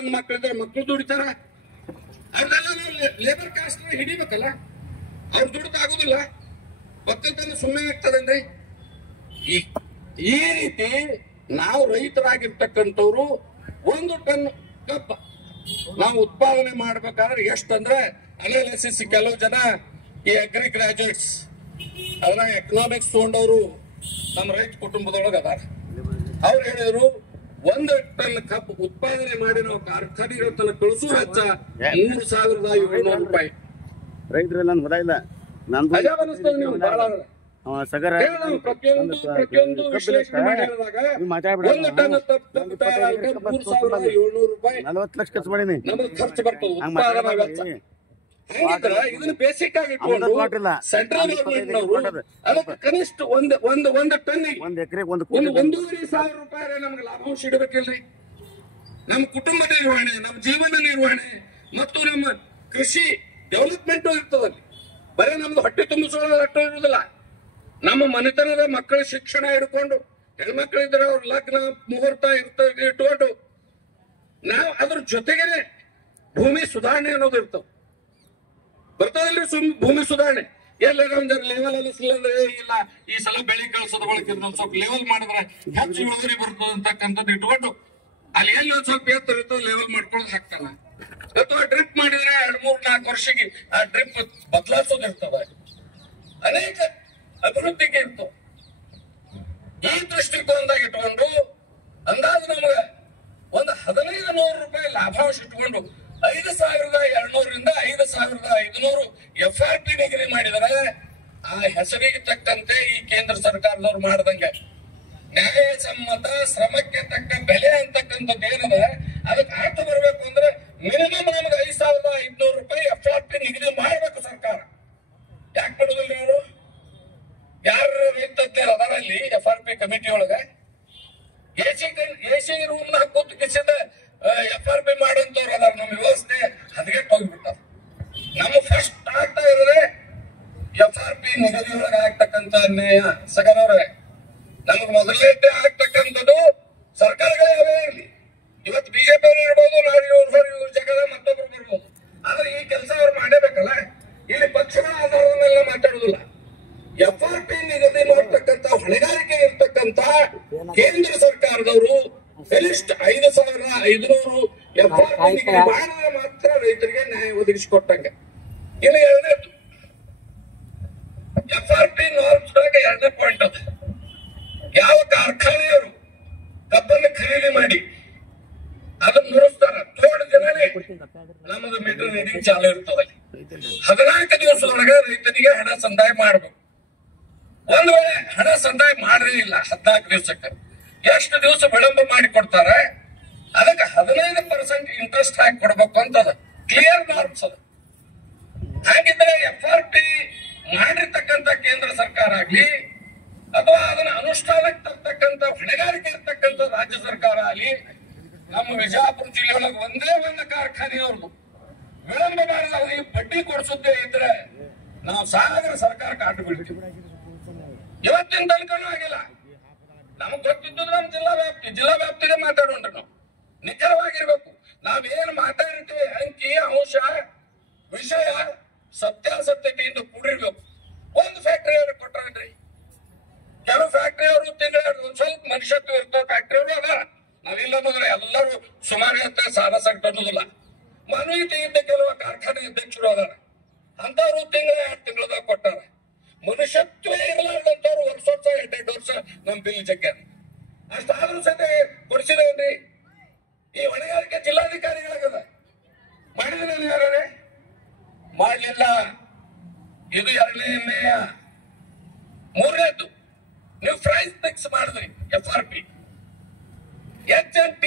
ಒಂದ್ ಮಕ್ಳಿದ್ರೆ ಮಕ್ಳು ದುಡಿತಾರ, ಅವ್ರನ್ನೆಲ್ಲ ಲೇಬರ್ ಕಾಸ್ಟ್ ಹಿಡಿಬೇಕಲ್ಲ, ಅವ್ರ ದುಡ್ಡು ಆಗುದಿಲ್ಲ, ಒಕ್ಕಲ್ತನ ಸುಮ್ಮನೆ ಆಗ್ತದೇನ್ರಿ? ಈ ರೀತಿ ನಾವು ರೈತರಾಗಿರ್ತಕ್ಕಂಥವ್ರು 1 ಟನ್ ಕಬ್ಬ ನಾವು ಉತ್ಪಾದನೆ ಮಾಡ್ಬೇಕಾದ್ರೆ ಎಷ್ಟಂದ್ರೆ ಅನಾಲಿಸಿಸ್, ಕೆಲವು ಜನ ಈ ಅಗ್ರಿ ಗ್ರಾಜುಯೇಟ್ಸ್ ಅದನ್ನ ಎಕನಾಮಿಕ್ಸ್ ತಗೊಂಡವರು ನಮ್ಮ ರೈತ ಕುಟುಂಬದೊಳಗೆ ಅದಾರ. ಅವ್ರು ಹೇಳಿದ್ರು 1 ಟನ್ ಕಬ್ಬು ಉತ್ಪಾದನೆ ಮಾಡಿ ನಾವು ಕಾರ್ಖಾನೆಗಳ ತನಕ ಕಳಿಸುವ ವೆಚ್ಚ 3,700 ರೂಪಾಯಿ. ರೈತರೆಲ್ಲ ಇಲ್ಲ ಪ್ರತಿಯೊಂದು ವಿಶ್ಲೇಷಣೆ ಮಾಡಿದಾಗ 1 ಟನ್ ಕಬ್ಬು ತಯಾರಿಕೆ 3,700 ರೂಪಾಯಿ 40 ಲಕ್ಷ ಖರ್ಚು ಮಾಡೀನಿ, ನಮಗೆ ಖರ್ಚು ಬರ್ತದೆ ಉತ್ಪಾದನಾ ವೆಚ್ಚ. ಇದನ್ನ ಬೇಸಿಕ್ ಆಗಿ ಇಟ್ಕೊಂಡು ಸೆಂಟ್ರಲ್ ಗವರ್ಮೆಂಟ್ ಅದಕ್ಕೆ ಕನಿಷ್ಠ ಒಂದು ಟನ್ 1 ಎಕರೆಗೆ 1,500 ರೂಪಾಯಿ ನಮ್ಗೆ ಲಾಭಾಂಶ ಇಡಬೇಕಿಲ್ರಿ? ನಮ್ಮ ಕುಟುಂಬ ನಿರ್ವಹಣೆ, ನಮ್ಮ ಜೀವನ ನಿರ್ವಹಣೆ ಮತ್ತು ನಮ್ಮ ಕೃಷಿ ಡೆವಲಪ್ಮೆಂಟ್ ಇರ್ತದಲ್ಲಿ. ಬರೀ ನಮ್ದು ಹೊಟ್ಟೆ ತುಂಬಿಸೋಷ್ಟು ಇರುವುದಿಲ್ಲ, ನಮ್ಮ ಮನೆತನದ ಮಕ್ಕಳ ಶಿಕ್ಷಣ ಹಿಡ್ಕೊಂಡು, ಹೆಣ್ಮಕ್ಳಿದ್ರೆ ಅವ್ರ ಲಗ್ನ ಮುಹೂರ್ತ ಇಟ್ಕೊಂಡು ನಾವು ಅದ್ರ ಜೊತೆಗೇನೆ ಭೂಮಿ ಸುಧಾರಣೆ ಅನ್ನೋದು ಇರ್ತಾವ, ಬರ್ತದಲ್ಲಿ ಭೂಮಿ ಸುಧಾರಣೆ. ಎಲ್ಲ ಒಂದ್ ಲೆವೆಲ್ ಅಲ್ಲಿ ಇಲ್ಲ, ಈ ಸಲ ಬೆಳೆ ಕಳ್ಸೋದ್ರೊಳಗೆ ಸ್ವಲ್ಪ ಲೆವೆಲ್ ಮಾಡಿದ್ರೆ ಹೆಚ್ಚು ಇಳುವರಿ ಬರ್ತದೆ ಅಂತಕ್ಕಂಥದ್ದು ಇಟ್ಕೊಂಡು ಅಲ್ಲಿ ಎಲ್ಲಿ ಒಂದ್ ಸ್ವಲ್ಪ ಎತ್ತರ ಇರ್ತದೆ ಲೆವೆಲ್ ಮಾಡ್ಕೊಳ್ಳೋದು ಹಾಕ್ತಾನ. ಅಥವಾ ಡ್ರಿಪ್ ಮಾಡಿದ್ರೆ 2-3-4 ವರ್ಷಕ್ಕೆ ಆ ಡ್ರಿಪ್ ಬದಲಾಯಿಸೋದು ಇರ್ತದೆ. ಅನೇಕ ಅಭಿವೃದ್ಧಿಗೆ ಇರ್ತವೆ. ಈ ದೃಷ್ಟಿಕೋನದಾಗ ಇಟ್ಕೊಂಡು ಅಂದಾಜು ನಮಗೆ ಒಂದು 1,500 ರೂಪಾಯಿ ಲಾಭಾಂಶ ಇಟ್ಕೊಂಡು 5,200ರಿಂದ 5,500 FRP ನಿಗದಿ ಮಾಡಿದರೆ ಆ ಹೆಸರಿಗೆ ತಕ್ಕಂತೆ ಈ ಕೇಂದ್ರ ಸರ್ಕಾರದವ್ರು ಮಾಡ್ದಂಗೆ ನ್ಯಾಯಸಮ್ಮತ ಶ್ರಮಕ್ಕೆ ತಕ್ಕ ಬೆಲೆ ಅಂತಕ್ಕಂಥದ್ದು ಏನಿದೆ ಅದಕ್ಕೆ ಅರ್ಥ ಬರ್ಬೇಕು ಅಂದ್ರೆ ಮಿನಿಮಮ್ ನಮ್ಗೆ 5,500 ರೂಪಾಯಿ FRP ನಿಗದಿ ಮಾಡ್ಬೇಕು ಸರ್ಕಾರ. ಯಾಕೆ ಮಾಡೋದಿಲ್ಲ ಇವರು? ಯಾರು ರೈತರು ಅದಾರ ಅಲ್ಲಿ FRP ಕಮಿಟಿ ಒಳಗೆ ಎಸಿ ರೂಮ್ ನ ಕೂತು ಕಿಸಿದ FRP ಮಾಡುವಂತವ್ರು ಅದಾರ. ನಮ್ಮ ವ್ಯವಸ್ಥೆ ಹದಗೆಟ್ಟು ಹೋಗ್ಬಿಟ್ಟ. ನಮ್ಮ ಫಸ್ಟ್ ಆಗ್ತಾ ಇರೋದೇ FRP ನಿಗದಿ ಒಳಗೆ ಆಗ್ತಕ್ಕಂಥ ಅನ್ಯಾಯ. ಸಗನವ್ರೆ, ನಮಗ್ ಮೊದಲನೇ ಆಗ್ತಕ್ಕಂಥದ್ದು ಸರ್ಕಾರಗಳೇ ಅವೇ ಇರಲಿ. ಇವತ್ತು ಬಿಜೆಪಿ ಅವರು ಇರ್ಬೋದು, ನಾಳೆ ಇವ್ರ ಜಗದ ಮತ್ತೊಬ್ರು ಬರ್ಬೋದು, ಆದ್ರೆ ಈ ಕೆಲಸ ಅವ್ರು ಮಾಡೇಬೇಕಲ್ಲ. ಇಲ್ಲಿ ಪಕ್ಷಗಳ ಆಧಾರದ ಮೇಲೆ ಮಾತಾಡುದಿಲ್ಲ. FRP ನಿಗದಿ ಮಾಡ್ತಕ್ಕಂಥ ಹೊಣೆಗಾರಿಕೆ ಇರ್ತಕ್ಕಂಥ ಕೇಂದ್ರ ಸರ್ಕಾರದವರು ಕನಿಷ್ಠ 5,500 FRP ನಿಗದಿ ಮಾಡಿದ್ರೆ ಮಾತ್ರ ರೈತರಿಗೆ ನ್ಯಾಯ ಒದಗಿಸಿಕೊಟ್ಟಂಗೆ. ಇಲ್ಲಿ ಎರಡನೇದು FRP ನಾರ್ಮ್ಸ್ ಎರಡನೇ ಪಾಯಿಂಟ್ ಅದು. ಯಾವ ಕಾರ್ಖಾನೆಯವರು ಕಬ್ಬನ್ನು ಖರೀದಿ ಮಾಡಿ ಅದನ್ನ ನುರಿಸ್ತಾರ, ಥೋಡ್ ದಿನನೇ ನಮ್ಮದು ಮೀಟರ್ ರೀಡಿಂಗ್ ಚಾಲು ಇರ್ತದೆ. 14 ದಿವಸದೊಳಗೆ ರೈತನಿಗೆ ಹಣ ಸಂದಾಯ ಮಾಡಬೇಕು. ಒಂದ್ ವೇಳೆ ಹಣ ಸಂದಾಯ ಮಾಡಲಿಲ್ಲ 14 ದಿವಸಕ್ಕೆ ಎಷ್ಟು ದಿವಸ ವಿಳಂಬ ಮಾಡಿ ಕೊಡ್ತಾರೆ, ಅದಕ್ಕೆ 15% ಇಂಟ್ರೆಸ್ಟ್ ಹಾಕಿ ಕೊಡ್ಬೇಕು ಅಂತದ ಕ್ಲಿಯರ್ ನಾರ್ಮ್ಸ್ ಅದು. ಹಾಗಿದ್ರೆ FRP ಮಾಡಿರ್ತಕ್ಕಂಥ ಕೇಂದ್ರ ಸರ್ಕಾರ ಆಗ್ಲಿ ಅಥವಾ ಅದನ್ನ ಅನುಷ್ಠಾನಕ್ಕೆ ತರ್ತಕ್ಕಂಥ ಹೊಣೆಗಾರಿಕೆ ಇರ್ತಕ್ಕಂಥ ರಾಜ್ಯ ಸರ್ಕಾರ ಆಗಲಿ, ನಮ್ಮ ವಿಜಯಪುರ ಜಿಲ್ಲೆಯೊಳಗೆ ಒಂದೇ ಒಂದು ಕಾರ್ಖಾನೆಯವ್ರದ್ದು ವಿಳಂಬ ಮಾಡಿದ ಅವರಿಗೆ ಬಡ್ಡಿ ಕೊಡಿಸುತ್ತೆ ಇದ್ರೆ ನಾವು ಸಾಗರ ಸರ್ಕಾರಕ್ಕೆ ಆಟ ಬೀಳ್ತೀವಿ. ಇವತ್ತಿನ ತನಕನೂ ಆಗಿಲ್ಲ. ನಮಗ್ ಗೊತ್ತಿದ್ದು ನಮ್ಮ ಜಿಲ್ಲಾ ವ್ಯಾಪ್ತಿಗೆ ಮಾತಾಡೋಣ. ನಾವು ನಿಖರವಾಗಿರ್ಬೇಕು. ನಾವೇನು ಮಾತಾಡಿರ್ತೀವಿ ಅಂಕಿ ಅಂಶ ವಿಷಯ ಸತ್ಯಾಸತ್ಯತೆಯಿಂದ ಕೂಡಿರ್ಬೇಕು. ಒಂದು ಫ್ಯಾಕ್ಟರಿ ಅವ್ರಿಗೆ ಕೊಟ್ಟಾನ್ರಿ, ಕೆಲವು ಫ್ಯಾಕ್ಟರಿ ಅವರು ತಿಂಗಳ ಒಂದ್ ಸ್ವಲ್ಪ ಮನುಷ್ಯತ್ವ ಇರ್ತಾವ ಫ್ಯಾಕ್ಟರಿ ಅವರು ಅದ. ನಾವಿಲ್ಲ ಅನ್ನೋದ್ರೆ ಎಲ್ಲರೂ ಸುಮಾರು ಇರ್ತಾರೆ, ಸಾಲ ಸಂಕಟ ಅನ್ನೋದಿಲ್ಲ. ಮಾನವೀಯತೆ ಇದ್ದ ಕೆಲವು ಕಾರ್ಖಾನೆ ಅಧ್ಯಕ್ಷರು ಅದಾರ, ಅಂತವ್ರು ತಿಂಗಳ 2 ತಿಂಗಳದಾಗ ಕೊಟ್ಟಾರ. ಮನುಷ್ಯತ್ವ ಇರಲಾರ್ದಂತವ್ರು ವರ್ಷ 2 ವರ್ಷ ನಮ್ ಬಿಲ್ ಜಗ್ಗ್ಯಾರ. ಅಷ್ಟಾದ್ರೂ ಸತೆ ಕೊಡಿಸಿದೇನ್ರಿ? ಈ ಹೊಣೆಗಾರಿಕೆ ಜಿಲ್ಲಾಧಿಕಾರಿಗಳಾಗದ. ಮಾಡಿದ್ರೆ ಯಾರೇ ಮಾಡ್ಲಿಲ್ಲ. ಇದು 2ನೇ. ಮೂರನೇದ್ದು, ನೀವು ಪ್ರೈಸ್ ಫಿಕ್ಸ್ ಮಾಡಿದ್ರಿ FRP. HNT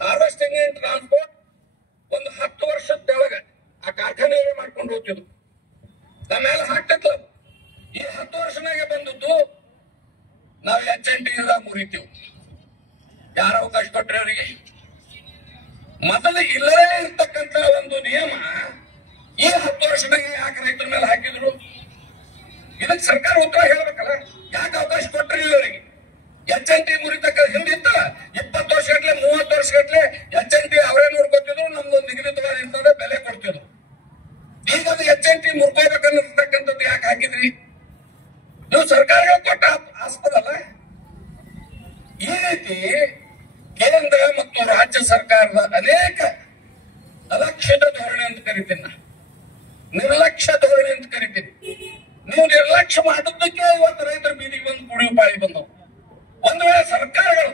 harvesting and transport ಒಂದು 10 ವರ್ಷದೊಳಗೆ ಆ ಕಾರ್ಖಾನೆ ಮಾಡ್ಕೊಂಡು ಹೋಗ್ತಿದ್ರು. ನಮ್ಮೆಲ್ಲ ಹಾಕ್ತದ. ಈ 10 ವರ್ಷನಾಗೆ ಬಂದದ್ದು ನಾವು HNT ಮುರಿತೀವಿ. ಯಾರ ಅವಕಾಶ ಕೊಟ್ರೆ ಅವರಿಗೆ? ಮೊದಲು ಇಲ್ಲೇ ಇರ್ತಕ್ಕಂಥ ಒಂದು ನಿಯಮ ಈ 10 ವರ್ಷದಾಗೆ ಯಾಕೆ ರೈತರ ಮೇಲೆ ಹಾಕಿದ್ರು? ಇದಕ್ಕೆ ಸರ್ಕಾರ ಉತ್ತರ ಹೇಳ್ಬೇಕಲ್ಲ. ಯಾಕೆ ಅವಕಾಶ ಕೊಟ್ಟರಿಲ್ಲ ಅವರಿಗೆ? HNT ಮುರಿತಕ್ಕ ಹಿಂದಿತ್ತ 20 ವರ್ಷ ಗಟ್ಲೆ 30 ವರ್ಷ ಗಟ್ಲೆ HNT ಅವರೇ ನೋಡ್ಕೊತಿದ್ರು. ಸರ್ಕಾರದ ಅನೇಕ ಅಲಕ್ಷ್ಯದ ಧೋರಣೆ ಅಂತ ಕರಿತೀನಿ ನಾ, ನಿರ್ಲಕ್ಷ್ಯ ಧೋರಣೆ ಅಂತ ಕರಿತೀನಿ. ನೀವು ನಿರ್ಲಕ್ಷ್ಯ ಮಾಡೋದಕ್ಕೆ ಇವತ್ತು ರೈತರ ಬೀದಿಗೆ ಬಂದು ಕುಡಿಯುವ ಪಾಳಿ ಬಂದವು. ಒಂದು ವೇಳೆ ಸರ್ಕಾರಗಳು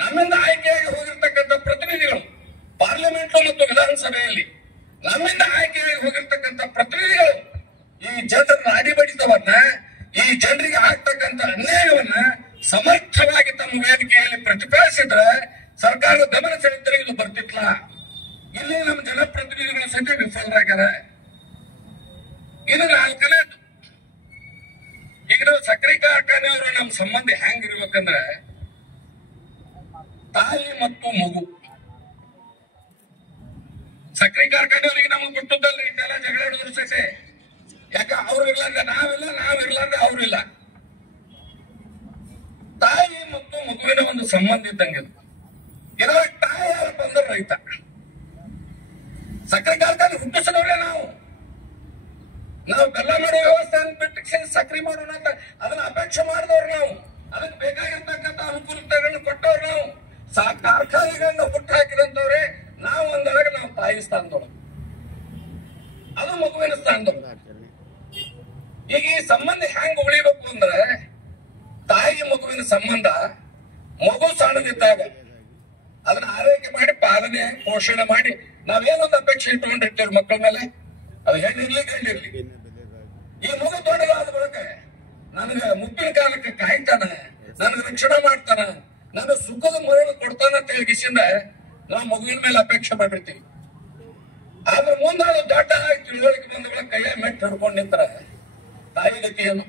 ನಮ್ಮಿಂದ ಆಯ್ಕೆಯಾಗಿ ಹೋಗಿರ್ತಕ್ಕಂಥ ಪ್ರತಿನಿಧಿಗಳು ಪಾರ್ಲಿಮೆಂಟ್ ಮತ್ತು ವಿಧಾನಸಭೆಯಲ್ಲಿ ನಮ್ಮಿಂದ ಆಯ್ಕೆಯಾಗಿ ಹೋಗಿರ್ತಕ್ಕಂಥ ಪ್ರತಿನಿಧಿಗಳು ಈ ಜನರನ್ನ ಅಡಿಬಡಿತವನ್ನ, ಈ ಜನರಿಗೆ ಆಗ್ತಕ್ಕಂಥ ಅನ್ಯಾಯವನ್ನ ಸಮರ್ಥವಾಗಿ ತಮ್ಮ ವೇದಿಕೆಯಲ್ಲಿ ಪ್ರತಿಪಾದಿಸಿದ್ರೆ ಸರ್ಕಾರದ ಗಮನ ಸೆಳೆದರೆ ಇದು ಬರ್ತಿತ್ಲ. ಇಲ್ಲಿ ನಮ್ಮ ಜನಪ್ರತಿನಿಧಿಗಳ ಸಹಿತ ವಿಫಲರಾಗ್ಯಾರ. ಇದು ನಾಲ್ಕನೇದು. ಈಗ ನಾವು ಸಕ್ಕರೆ ಕಾರ್ಖಾನೆಯವರು ನಮ್ಮ ಸಂಬಂಧ ಹೆಂಗಿರ್ಬೇಕಂದ್ರೆ ತಾಯಿ ಮತ್ತು ಮಗು. ಸಕ್ಕರೆ ಕಾರ್ಖಾನೆಯವರಿಗೆ ನಮಗ್ ಬಿಟ್ಟುದಲ್ರಿ ಇದೆಲ್ಲ ಜಗಳ ಹಿಡಿದ್ರೆ. ಯಾಕ ಅವ್ರು ಇರ್ಲಾರ್ದ ನಾವಿಲ್ಲ, ನಾವಿರ್ಲಾರ್ದ ಅವ್ರಿಲ್ಲ. ತಾಯಿ ಮತ್ತು ಮಗುವಿನ ಒಂದು ಸಂಬಂಧ ಇದ್ದಂಗೆ. ಇದ್ರೊಳಗೆ ತಾಯಿ ಯಾರು ಬಂದ್ರೆ ರೈತ. ಸಕ್ಕರೆ ಕಾರ್ಖಾನೆ ಹುಟ್ಟಿಸಿದವ್ರೆ ನಾವು ಬೆಲ್ಲ ಮಾಡೋ ವ್ಯವಸ್ಥೆ ಬಿಟ್ಟು ಸಕ್ರಿ ಮಾಡೋಣ ಅಂತ ಅದನ್ನ ಅಪೇಕ್ಷೆ ಮಾಡಿದವ್ರು ನಾವು. ಅದಕ್ಕೆ ಬೇಕಾಗಿರ್ತಕ್ಕಂಥ ಅನುಕೂಲತೆಗಳನ್ನು ಕೊಟ್ಟವ್ರು ನಾವು. ಕಾರ್ಖಾನೆಗಳನ್ನ ಹುಟ್ಟು ಹಾಕಿದಂತವ್ರೆ ನಾವು. ಒಂದೊಳಗೆ ನಾವು ತಾಯಿ ಸ್ಥಾನದೊಳಗೆ, ಅದು ಮಗುವಿನ ಸ್ಥಾನದೊಳಗೆ. ಈಗ ಈ ಸಂಬಂಧ ಹೆಂಗ್ ಉಳಿಬೇಕು ಅಂದ್ರೆ ತಾಯಿ ಮಗುವಿನ ಸಂಬಂಧ ಮಗು ಸಣ್ಣದಿದ್ದಾಗ ಅದನ್ನ ಆರೈಕೆ ಮಾಡಿ ಪಾಲನೆ ಪೋಷಣೆ ಮಾಡಿ ನಾವೇನೊಂದು ಅಪೇಕ್ಷೆ ಇಟ್ಕೊಂಡಿರ್ತೇವೆ ಮಕ್ಕಳ ಮೇಲೆ, ಅದು ಹೆಣ್ಣಿರ್ಲಿ ಗಂಡಿರ್ಲಿ. ಈ ಮಗು ದೊಡ್ಡದಾದ ಬಳಿಕ ನನಗೆ ಮುಪ್ಪಿನ ಕಾಲಕ್ಕೆ ಕಾಯ್ತಾನ, ನನಗೆ ರಕ್ಷಣೆ ಮಾಡ್ತಾನ, ನನ್ನ ಸುಖದ ಮರಳು ಕೊಡ್ತಾನ ಅಂತ ಹೇಳಿಸಿಂದ ನಾವು ಮಗುವಿನ ಮೇಲೆ ಅಪೇಕ್ಷೆ ಮಾಡಿರ್ತೀವಿ. ಆದ್ರೆ ಮುಂದೆ ಅದು ದೊಡ್ಡ ತಿಳುವಳಿಕೆ ಬಂದ ಕೈಯ ಮೆಟ್ಟು ಹಿಡ್ಕೊಂಡು ನಿಂತರ ತಾಯಿ ಗತಿಯನ್ನು.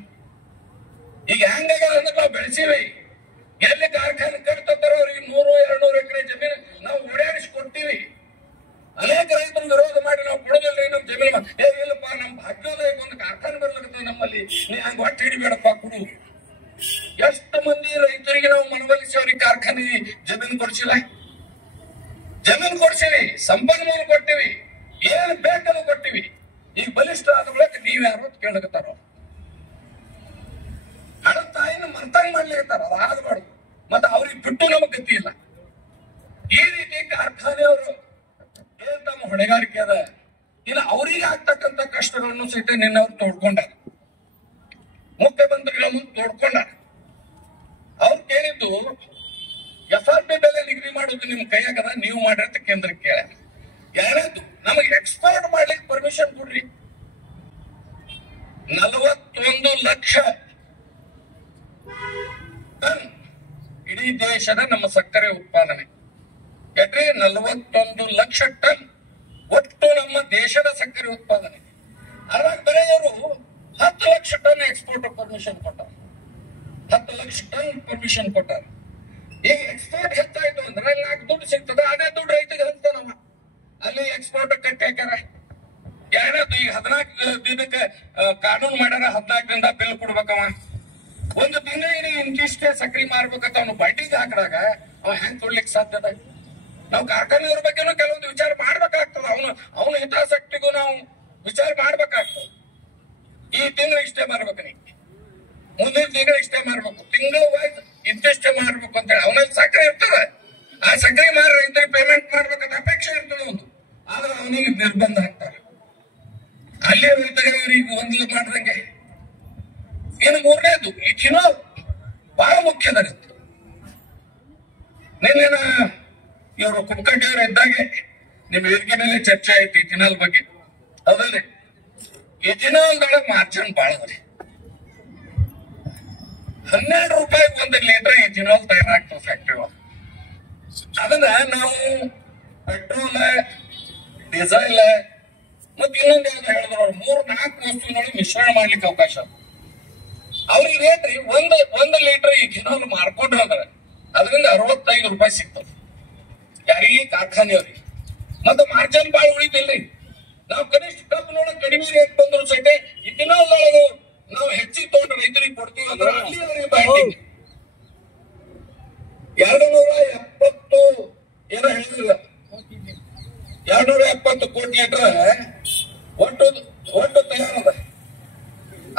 ಈಗ ಹೆಂಗಾಗ್ಯಾರ ಅಂದ್ರೆ ನಾವು ಬೆಳೆಸಿವಿ. ಎಲ್ಲಿ ಕಾರ್ಖಾನೆ ಕಟ್ತಾರೋ ಅವ್ರಿಗೆ 100-200 ಎಕರೆ ಜಮೀನು ನಾವು ಓಡಾಡಿಸಿ ಕೊಡ್ತೀವಿ. ಅನೇಕ ರೈತರು ವಿರೋಧ ಮಾಡಿ ನಾವು ಕೊಡೋದಿಲ್ಲ ನಮ್ಮ ಜಮೀನು. ಇಲ್ಲಪ್ಪ ನಮ್ಮ ಭಾಗ್ಯೋದಯಕ್ಕೆ ಒಂದು ಕಾರ್ಖಾನೆ ಬರ್ಲಾಗ್ತದೆ ನಮ್ಮಲ್ಲಿ, ನೀ ಹಂಗ ಹೊಟ್ಟೆ ಹಿಡಿಬೇಡಪ್ಪ ಕೊಡು. ಎಷ್ಟು ಮಂದಿ ರೈತರಿಗೆ ನಾವು ಮನವೊಲಿಸಿ ಅವ್ರಿಗೆ ಕಾರ್ಖಾನೆ ಜಮೀನು ಕೊಡ್ಸಿಲ್ಲ. ಜಮೀನು ಕೊಡ್ಸಿವಿ, ಸಂಪನ್ಮೂಲ ಕೊಟ್ಟಿವಿ, ಏನ್ ಬೇಕದು ಕೊಟ್ಟಿವಿ. ಈಗ ಬಲಿಷ್ಠ ಆದ ಬಳಿಕ ನೀವ್ಯಾರು ಅಂತ ಕೇಳಕತ್ತಾರ. ಹಣ ತಾಯಿನ ಮರ್ತಂಗ್ ಮಾಡ್ಲಿಕತ್ತಾರ. ಅದು ಆಗಬಾರ್ದು. ಮತ್ತೆ ಅವ್ರಿಗೆ ಬಿಟ್ಟು ನಮಗ್ ಗತಿ ಇಲ್ಲ. ಈ ರೀತಿ ಕಾರ್ಖಾನೆಯವರು ಏನ್ ತಮ್ಮ ಹೊಣೆಗಾರಿಕೆ ಅದ. ಇಲ್ಲ ಅವ್ರಿಗೆ ಆಗ್ತಕ್ಕಂಥ ಕಷ್ಟಗಳನ್ನು ಸಹಿತ ನಿನ್ನವ್ರು ತೋಡ್ಕೊಂಡಾರ, ಮುಖ್ಯಮಂತ್ರಿಗಳನ್ನು ತೋಡ್ಕೊಂಡಾರ. ಅವ್ರು ಕೇಳಿದ್ದು FRP ಬೆಲೆ ನಿಗದಿ ಮಾಡೋದು ನಿಮ್ ಕೈಯಾಗದ, ನೀವು ಮಾಡ್ರಿ ಅಂತ ಕೇಂದ್ರಕ್ಕೆ ಕೇಳ. ಯಾರದು ನಮಗೆ ಎಕ್ಸ್ಪೋರ್ಟ್ ಮಾಡ್ಲಿಕ್ಕೆ ಪರ್ಮಿಷನ್ ಕೊಡ್ರಿ. 41 ಲಕ್ಷ ಟನ್ ಇಡೀ ದೇಶದ ನಮ್ಮ ಸಕ್ಕರೆ ಉತ್ಪಾದನೆ. ಯಾಕ್ರಿ 41 ಲಕ್ಷ ಟನ್ ಒಟ್ಟು ನಮ್ಮ ದೇಶದ ಸಕ್ಕರೆ ಉತ್ಪಾದನೆ. ಅದ್ರಾಗ ಬರೀ ಅವರು 10 ಲಕ್ಷ ಟನ್ ಎಕ್ಸ್ಪೋರ್ಟ್ ಪರ್ಮಿಷನ್ ಕೊಟ್ಟಾರ. 10 ಲಕ್ಷ ಟನ್ ಪರ್ಮಿಷನ್ ಕೊಟ್ಟಾರ. ಈಗ ಎಕ್ಸ್ಪೋರ್ಟ್ ಹೆಚ್ಚಾಯ್ತು ಅಂದ್ರೆ ನಾಲ್ಕು ದುಡ್ಡು ಸಿಗ್ತದ. ಅದೇ ದುಡ್ಡು ರೈತಗೆ ಹಂಚ್ತಾನವ. ಅಲ್ಲಿ ಎಕ್ಸ್ಪೋರ್ಟ್ ಕಟ್ಟಿ ಹಾಕ್ಯಾರ. ಯಾರದು ಈಗ 14 ದಿನಕ್ಕೆ ಕಾನೂನು ಮಾಡ್ಯಾರ. 14 ದಿನದ ಬಿಲ್ ಕೊಡ್ಬೇಕವ. ಒಂದು ದಿನ ಇಂತಿಷ್ಟೇ ಸಕ್ರಿ ಮಾರ್ಬೇಕಂತ ಅವನು ಬಡ್ಡಿಗೆ ಹಾಕಿದಾಗ ಅವ ಹೆಂಗ್ ಕೊಡ್ಲಿಕ್ಕೆ ಸಾಧ್ಯದ? ನಾವು ಕಾರ್ಖಾನೆಯವ್ರ ಬಗ್ಗೆನೂ ಕೆಲವೊಂದು ವಿಚಾರ ಮಾಡ್ಬೇಕಾಗ್ತದ. ಅವನ ಹಿತಾಸಕ್ತಿಗೂ ನಾವು ವಿಚಾರ ಮಾಡ್ಬೇಕಾಗ್ತದೆ. ಈ ತಿಂಗಳು ಇಷ್ಟೇ ಮಾರ್ಬೇಕು, ನೀ ಮುಂದಿನ ತಿಂಗಳು ಇಷ್ಟೇ ಮಾರ್ಬೇಕು, ತಿಂಗಳು ವೈಸ್ ಇಂತಿಷ್ಟೇ ಮಾರ್ಬೇಕು ಅಂತ ಹೇಳಿ ಅವನಲ್ಲಿ ಸಕ್ಕರೆ ಇರ್ತದೆ. ಆ ಸಕ್ಕರೆ ಮಾರ ರೈತರಿಗೆ ಪೇಮೆಂಟ್ ಮಾಡ್ಬೇಕಂತ ಅಪೇಕ್ಷೆ ಇರ್ತದೆ ಒಂದು. ಆದ್ರೆ ಅವನಿಗೆ ನಿರ್ಬಂಧ ಹಾಕ್ತಾರೆ. ಅಲ್ಲಿ ರೈತರಿಗೆ ಅವ್ರಿಗೆ ಒಂದು ಮಾಡ್ದಂಗೆ. ಇನ್ನು ಮೂರನೇದು ಇಥಿನಾಲ್ ಬಹಳ ಮುಖ್ಯದಾಗಿತ್ತು. ನಿನ್ನೆ ಇವರು ಕುಕ್ಕಟ್ಟಿಯವರು ಇದ್ದಾಗೆ ನಿಮ್ ವೇದಿಕೆ ಮೇಲೆ ಚರ್ಚೆ ಆಯ್ತು ಇಥಿನಾಲ್ ಬಗ್ಗೆ. ಹೌದಲ್ರಿ? ಇಥಿನಾಲ್ ದೊಳಗೆ ಮಾರ್ಜಿನ್ ಬಹಳ ಅದ್ರಿ. 12 ರೂಪಾಯಿಗೆ 1 ಲೀಟರ್ ಇಥಿನಾಲ್ ತಯಾರಾಗ್ತದೆ ಫ್ಯಾಕ್ಟ್ರಿ ಒಳಗೆ. ಅದನ್ನ ನಾವು ಪೆಟ್ರೋಲ್, ಡೀಸೆಲ್ ಮತ್ತೆ ಇನ್ನೊಂದು ಯಾವ್ದು ಹೇಳಿದ್ರು 3-4 ವಸ್ತುವಿನೊಳಗೆ ಮಿಶ್ರಣ ಮಾಡ್ಲಿಕ್ಕೆ ಅವಕಾಶ. ಅವ್ರಿಗೆ ರೇಟ್ ರೀ 1 ಲೀಟರ್ ಇಥಿನಾಲ್ ಮಾರ್ಕೊಂಡು ಹೋದ್ರೆ ಅದರಿಂದ 65 ರೂಪಾಯಿ ಸಿಗ್ತದೆ ಯಾರಿಗೆ? ಕಾರ್ಖಾನೆಯವ್ರಿಗೆ. ಮತ್ತೆ ಮಾರ್ಜಿನ್ ಬಾಳ ಉಳಿತಿಲ್ರಿ. ನಾವು ಕನಿಷ್ಠ ಕಬ್ಬಿನೊಳಗೆ ಕಡಿಮೆ ರೇಟ್ ಬಂದ್ರು ಸಹಿತ ಇಥಿನಾಲ್ ಒಳಗೆ ನಾವು ಹೆಚ್ಚಿಗೆ ತಗೊಂಡು ರೈತರಿಗೆ ಕೊಡ್ತೀವಿ ಅಂದ್ರೆ ಅಲ್ಲಿ ಅವರಿಗೆ ಬ್ಯಾಂಡಿಂಗ್ 270 ಏನೋ ಹೇಳಿಲ್ಲ, 270 ಕೋಟಿ ಲೀಟರ್ ಒಟ್ಟು ತಯಾರದ.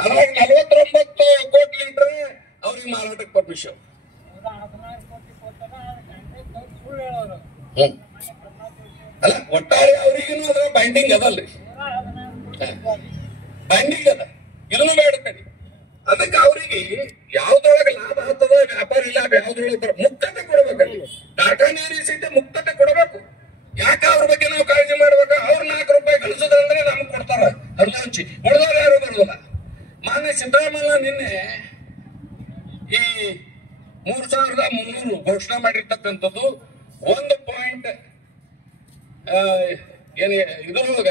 ಅದ್ರಾಗ 49 ಕೋಟಿ ಲೀಟರ್ ಅವ್ರಿಗೆ ಮಾರಾಟಕ್ಕೆ ಪರ್ಮಿಷನ್. ಅಲ್ಲ ಒಟ್ಟಾರೆ ಅವ್ರಿಗೂ ಅದ್ರ ಬೈಂಡಿಂಗ್ ಅದಲ್ರಿ, ಬೈಂಡಿಂಗ್ ಅದ, ಇದನ್ನು ಬೇಡ ಕಡಿ. ಅದಕ್ಕೆ ಅವರಿಗೆ ಯಾವ್ದೊಳಗೆ ಲಾಭ ಆಗ್ತದ ವ್ಯಾಪಾರ ಲಾಭ ಯಾವ್ದ್ರೊಳಗೆ ಮುಕ್ತತೆ ಕೊಡ್ಬೇಕಲ್ಲಿ. ಟಾಟಾ ನೀರು ಸಹಿತ ಮುಕ್ತತೆ ಕೊಡಬೇಕು. ಯಾಕೆ ಅವ್ರ ಬಗ್ಗೆ ನಾವು ಕಾಳಜಿ ಮಾಡ್ಬೇಕು? ಅವ್ರು 4 ರೂಪಾಯಿ ಗಳಿಸೋದಂದ್ರೆ ನಮ್ಗೆ ಕೊಡ್ತಾರ ಅರ್ಧ ಹಂಚಿ, ಉಳಿದವ್ರು ಯಾರು ಬರೋದಿಲ್ಲ. ಮಾನ್ಯ ಸಿದ್ದರಾಮಯ್ಯ ನಿನ್ನೆ ಈ 3,300 ಘೋಷಣೆ ಮಾಡಿರ್ತಕ್ಕಂಥದ್ದು 1 ಪಾಯಿಂಟ್ ಇದ್ರೊಳಗ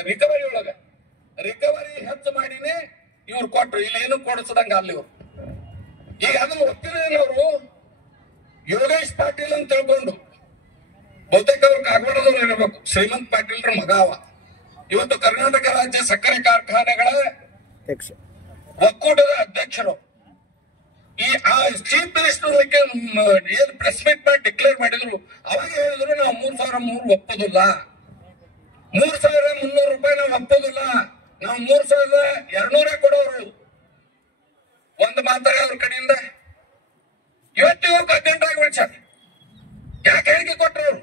ರಿಕವರಿ ಹೆಚ್ಚು ಮಾಡಿನೇ ಇವ್ರು ಕೊಟ್ರು. ಇಲ್ಲಿ ಏನು ಕೊಡಿಸದಂಗ ಅಲ್ಲಿ ಇವ್ರು. ಈಗ ಅದನ್ನ ಒಪ್ಪಿದೇನವರು ಯೋಗೇಶ್ ಪಾಟೀಲ್ ಅಂತ ತಿಳ್ಕೊಂಡು, ಬಹುತೇಕ ಅವ್ರು ಕಾಗವಾಡದವ್ರು ಇರಬೇಕು, ಶ್ರೀಮಂತ್ ಪಾಟೀಲ್ರ ಮಗ ಅವ. ಇವತ್ತು ಕರ್ನಾಟಕ ರಾಜ್ಯ ಸಕ್ಕರೆ ಕಾರ್ಖಾನೆಗಳ ಒಕ್ಕೂಟದ ಅಧ್ಯಕ್ಷರು. ಈ ಚೀಫ್ ಮಿನಿಸ್ಟರ್ ಏನ್ ಪ್ರೆಸ್ ಮೀಟ್ ಮಾಡಿ ಡಿಕ್ಲೇರ್ ಮಾಡಿದ್ರು, ಅವಾಗ ಹೇಳಿದ್ರು ನಾವು 3,300 ಒಪ್ಪೋದಿಲ್ಲ, 3,300 ರೂಪಾಯಿ ನಾವು ಒಪ್ಪೋದಿಲ್ಲ, ನಾವು 3,200 ಕೊಡೋರು. ಒಂದು ಮಾತಾರೆ ಅವ್ರ ಕಡೆಯಿಂದ. ಇವತ್ತು ಇವ್ರು ಅರ್ಜೆಂಟಾಗಿ ವಿಚಾರ ಯಾಕೆ ಹೇಳಿಕೆ ಕೊಟ್ಟರು?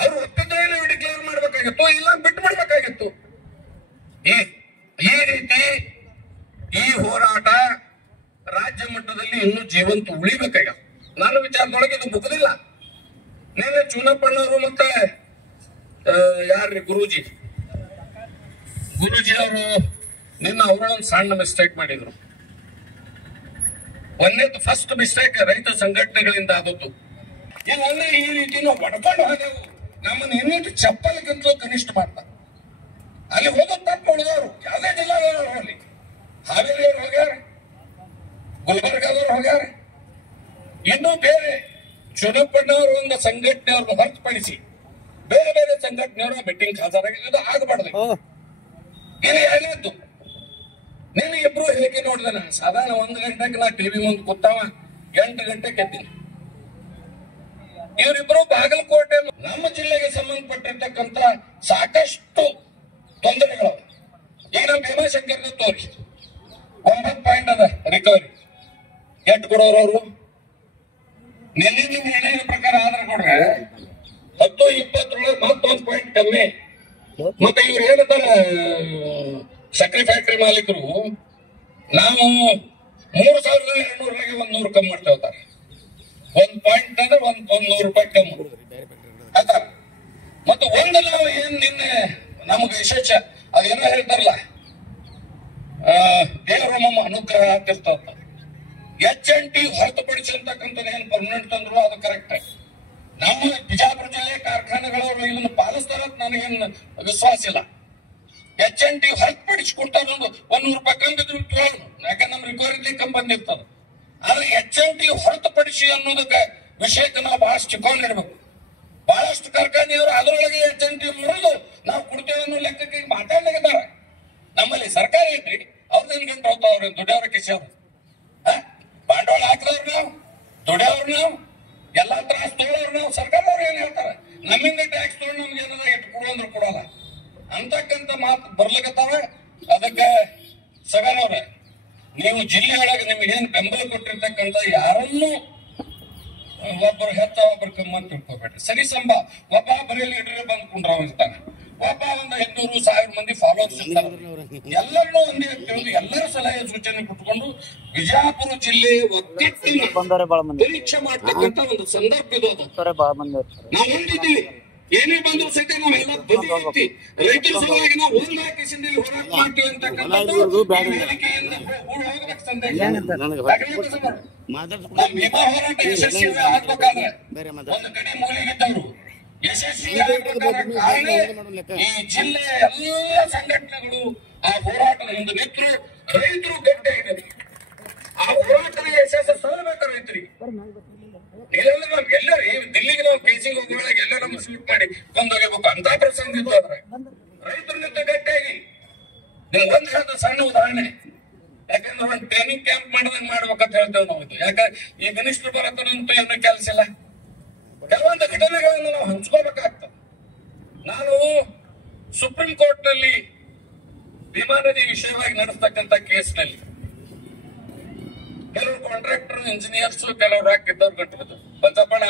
ಅವ್ರು ಒಪ್ಪಿದ್ರೆ ಡಿಕ್ಲೇರ್ ಮಾಡ್ಬೇಕಾಗಿತ್ತು, ಇಲ್ಲ ಬಿಟ್ಟು ಬಿಡ್ಬೇಕಾಗಿತ್ತು. ಈ ರೀತಿ ಈ ಹೋರಾಟ ರಾಜ್ಯ ಮಟ್ಟದಲ್ಲಿ ಇನ್ನೂ ಜೀವಂತ ಉಳಿಬೇಕಾಗ. ನಾನು ವಿಚಾರದೊಳಗೆ ಇದು ಮುಗಿದಿಲ್ಲ. ನಿನ್ನೆ ಚೂನಪ್ಪಣ್ಣವರು ಮತ್ತೆ ಯಾರ್ರಿ ಗುರೂಜಿ ಅವರು ನಿನ್ನ ಅವರೊಂದು ಸಣ್ಣ ಮಿಸ್ಟೇಕ್ ಮಾಡಿದ್ರು. ಒಂದೇದು ಫಸ್ಟ್ ಮಿಸ್ಟೇಕ್ ರೈತ ಸಂಘಟನೆಗಳಿಂದ ಆದದ್ದು. ಇಲ್ಲ ಈ ರೀತಿ ನಾವು ಹೊಡ್ಕೊಂಡು ಹೋದೆವು, ನಮ್ಮನ್ನ ಇನ್ನಿಟ್ಟು ಚಪ್ಪಲಿಗಿಂತಲೂ ಕನಿಷ್ಠ ಮಾಡ್ತಾರೆ. ಅಲ್ಲಿ ಹೋಗೋದು ತಪ್ಪು ಉಳಿದವರು ಯಾವುದೇ ಜಿಲ್ಲಾದವರು ಹೋಗಲಿ, ಹಾವೇರಿಯವ್ರು ಹೋಗ್ಯಾರ, ಗುಲ್ಬರ್ಗಾದವ್ರು ಹೋಗ್ಯಾರ, ಇನ್ನೂ ಬೇರೆ ಚುನಪ್ಪಣ್ಣವರು ಒಂದು ಸಂಘಟನೆಯವ್ರನ್ನ ಹೊರತುಪಡಿಸಿ ಬೇರೆ ಬೇರೆ ಸಂಘಟನೆಯವರು ಮೀಟಿಂಗ್ ಹಾಜರಾಗಿದ್ದು ಆಗಬಾರ್ದು. ಇಲ್ಲಿ ಏನಾಯ್ತು? ನೀನು ಇಬ್ರು ಹೇಳಿಕೆ ನೋಡಿದೆ. ನಾನು ಸಾಧಾರಣ 1 ಗಂಟೆಗೆ ನಾ ಟಿವಿ ಮುಂದೆ ಕೂತಾವ, 8 ಗಂಟೆಗೆ ಎದ್ದೀನಿ. ಇವರಿಬ್ರು ಬಾಗಲಕೋಟೆ ನಮ್ಮ ಜಿಲ್ಲೆಗೆ ಸಂಬಂಧಪಟ್ಟಿರ್ತಕ್ಕಂಥ ಸಾಕಷ್ಟು ತೊಂದರೆಗಳು. ಈಗ ನಮ್ಮ ಭೀಮಾಶಂಕರ್ನ ತೋರಿ 9 ಪಾಯಿಂಟ್ ಅದ ರಿಕವರಿ. ಎಷ್ಟು ಕೊಡೋರು ಅವರು? ನಿನ್ನೆ ನಿರ್ಣಯದ ಪ್ರಕಾರ ಆದ್ರೆ ಕೊಡ್ರೆ 10-20 ಮತ್ತೊಂದು ಪಾಯಿಂಟ್ ಕಮ್ಮಿ. ಮತ್ತೆ ಇವ್ರು ಏನಂತಾರ ಸಕ್ಕರೆ ಫ್ಯಾಕ್ಟರಿ ಮಾಲೀಕರು, ನಾವು 3,200 100 ಕಮ್ಮಿ ಮಾಡ್ತಾ ಹೋಗ್ತಾರೆ. 1 ಪಾಯಿಂಟ್ ಅಂದ್ರೆ 100 ರೂಪಾಯಿ ಕಮ್ಮಿ ಆತ. ಮತ್ತೆ ಒಂದು ನಾವು ಏನ್ ನಿನ್ನೆ ನಮ್ಗೆ ವಿಶೇಷ ಅದೇನೋ ಹೇಳ್ತಾರಲ್ಲ, ದೇವರಮ್ಮ ಅನುಗ್ರಹ ಆಗ್ತಿರ್ತಾವ. HNT ಹೊರತುಪಡಿಸಿ ಅಂತಕ್ಕಂಥದ್ದು ಏನ್ ಪರ್ಮನೆಂಟ್ ತಂದ್ರು ಅದು ಕರೆಕ್ಟ್. ನಮ್ಮ ಬಿಜಾಪುರ ಜಿಲ್ಲೆ ಕಾರ್ಖಾನೆಗಳವರು ಇದನ್ನು ಪಾಲಿಸ್ತಾರ ನನಗೇನು ವಿಶ್ವಾಸ ಇಲ್ಲ. HNT ಹೊರತುಪಡಿಸಿ ಕೊಡ್ತಾರ, 100 ರೂಪಾಯಿ ಕಮ್ಮಿದ್ರು ಯಾಕಂದ್ರೆ ನಮ್ ರಿಕವರಿ ಕಮ್ಮಿ ಬಂದಿರ್ತದ. ಆದ್ರೆ HNT ಹೊರತುಪಡಿಸಿ ಅನ್ನೋದಕ್ಕೆ ವಿಷಯಕ್ಕೆ ನಾವು ಬಹಳಷ್ಟು ಚಿಕ್ಕೊಂಡಿರ್ಬೇಕು. ಬಹಳಷ್ಟು ಕಾರ್ಖಾನೆಯವರು ಅದರೊಳಗೆ HNT ಮುರಿದು ನಾವು ಕೊಡ್ತೇವೆ ಅನ್ನೋ ಲೆಕ್ಕಕ್ಕೆ ಮಾತಾಡ್ಲಿಕ್ಕಿದ್ದಾರೆ. ನಮ್ಮಲ್ಲಿ ಸರ್ಕಾರ ಐತ್ರಿ, ಅವ್ರದ್ದೇನು ಗಂಟು ಹೋಗ್ತಾವ, ಅವ್ರ ದುಡಿಯವ್ರ ಕಿಸಿಯವ್ರು ಬಂಡವಾಳ ಹಾಕಿದವ್ರು ನಾವು, ದುಡಿಯವ್ರು ನಾವು, ಎಲ್ಲಾ ತ್ರಾಸ ತಗೊಳ್ಳೋರು ನಾವು. ಸರ್ಕಾರದವ್ರು ಏನ್ ಹೇಳ್ತಾರೆ, ನಮ್ಮಿಂದ ಟ್ಯಾಕ್ಸ್ ತಗೊಂಡು ನಮ್ಗೆ ಏನದ ಇಟ್ಟು ಕೊಡೋಂದ್ರು ಕೊಡಲ್ಲ ಅಂತಕ್ಕಂಥ ಮಾತು ಬರ್ಲಿಕ್ಕತ್ತಾವ. ಅದಕ್ಕೆ ಸಗನವ್ರೆ, ನೀವು ಜಿಲ್ಲೆಯೊಳಗೆ ನಿಮ್ಗೆ ಏನ್ ಬೆಂಬಲ ಕೊಟ್ಟಿರ್ತಕ್ಕಂಥ ಯಾರನ್ನೂ ಒಬ್ಬರು ಹೆಚ್ಚ ಒಬ್ಬರು ಕಮ್ಮ ಅಂತ ತಿಳ್ಕೊಬೇಡ್ರಿ. ಸರಿ ಸಂಭ ಒಬ್ಬ ಬರೀ ಲೀಡರ್ ಬಂದ್ ಕುಂಡ್ರಾವ್ ಇರ್ತಾನೆ, ಒಬ್ಬ 800-1000 ಮಂದಿ ಫಾಲೋವರ್ಸ್ ಇರ್ತಾರೆ. ಎಲ್ಲರನ್ನೂ ಒಂದೇ ತಿಳಿದು ಎಲ್ಲರ ಸಲಹೆ ಸೂಚನೆ ಕೊಟ್ಕೊಂಡು ಬಿಜಾಪುರ ಜಿಲ್ಲೆ ಒತ್ತಿಟ್ಟಿನ ಪರೀಕ್ಷೆ ಮಾಡ್ತಕ್ಕಂಥ ಒಂದು ಸಂದರ್ಭ ಇದು. ನಾವು ಹೊಂದಿದ್ದೀವಿ, ಏನೇ ಬಂದ್ರು ಸಹಿತ ನಾವೆಲ್ಲ ಬದಿಗಿರ್ತಿ ರೈತರ ಸಲುವಾಗಿ ನಾವು ಒಂದು ಹಾಕಿಸಿಂದ ಹೋರಾಟ ಮಾಡ್ತೀವಿ ಅಂತಕ್ಕಂಥದ್ದು ಹೇಳಿಕೆಯಿಂದ ಹೋಗ್ಬೇಕು ಸಂದೇಶ. ಭೀಮಾ ಹೋರಾಟ ಯಶಸ್ವಿ ಆಗ್ಬೇಕಾದ್ರೆ ಒಂದು ಕಡೆ ಮೂಲೆಗಿದ್ದವರು ಯಶಸ್ವಿ ಆಗ್ಬೇಕಾದ್ರೆ ಕಾರಣ ಈ ಜಿಲ್ಲೆಯ ಎಲ್ಲ ಸಂಘಟನೆಗಳು ಆ ಹೋರಾಟದ ಒಂದು ನಿಂತರು, ರೈತರು ಗಟ್ಟೆ ಇದ್ದಾರೆ. ಆ ಹೋರಾಟದ ಯಶಸ್ಸು ಸಲ್ಲಬೇಕು ರೈತರಿಗೆ. ಇದೆಲ್ಲ ನಮ್ಗೆ ಎಲ್ಲರೂ ದಿಲ್ಲಿಗೆ ನಾವು ಕೇಸಿಂಗ್ ಹೋಗುವಾಗ ಎಲ್ಲ ನಮ್ಮ ಶೂಟ್ ಮಾಡಿ ಕೊಂದೋಗಬೇಕು ಅಂತ ಪ್ರಸಂಗ ಇತ್ತು. ಆದ್ರೆ ರೈತರ ಜೊತೆ ಗಟ್ಟಿಯಾಗಿ ನಿಮ್ಗೆ ಒಂದ್ ಹೇಳ್ದ ಸಣ್ಣ ಉದಾಹರಣೆ, ಯಾಕಂದ್ರೆ ಒಂದು ಟ್ರೈನಿಂಗ್ ಕ್ಯಾಂಪ್ ಮಾಡ್ದಂಗ್ ಮಾಡ್ಬೇಕಂತ ಹೇಳ್ತೇವೆ ನಾವು. ಯಾಕಂದ್ರೆ ಈ ಮಿನಿಸ್ಟರ್ ಬರತ್ತಂತೂ ಏನೋ ಕೆಲಸ ಇಲ್ಲ. ಕೆಲವೊಂದು ಘಟನೆಗಳನ್ನು ನಾವು ಹಂಚ್ಕೋಬೇಕಾಗ್ತದೆ. ನಾನು ಸುಪ್ರೀಂ ಕೋರ್ಟ್ ನಲ್ಲಿ ಭೀಮಾ ನದಿ ವಿಷಯವಾಗಿ ನಡೆಸ್ತಕ್ಕಂಥ ಕೇಸ್ನಲ್ಲಿ ಕೆಲವರು ಕಾಂಟ್ರಾಕ್ಟರ್ ಇಂಜಿನಿಯರ್ಸ್ ಕೆಲವರು ಹಾಕಿದ್ದವ್ರು ಗಟ್ಟಿದ್ರು. ಬಸಪ್ಪಣ್ಣ